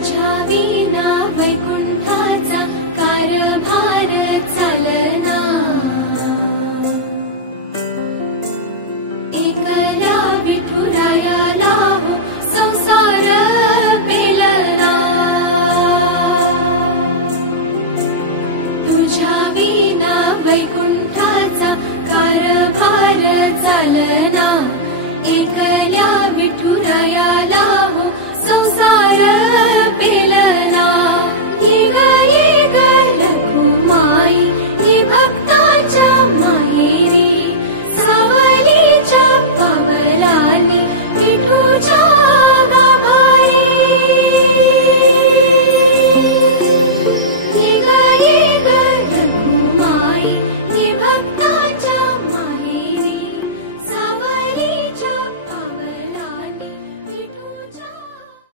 तुझ्या विना वैकुंठाचा कारभार चालना। एकल्या विठुरायाला हो संसार पेलना। तुझ्या विना वैकुंठाचा कारभार चालना। एकल्या विठुरायाला हो संसार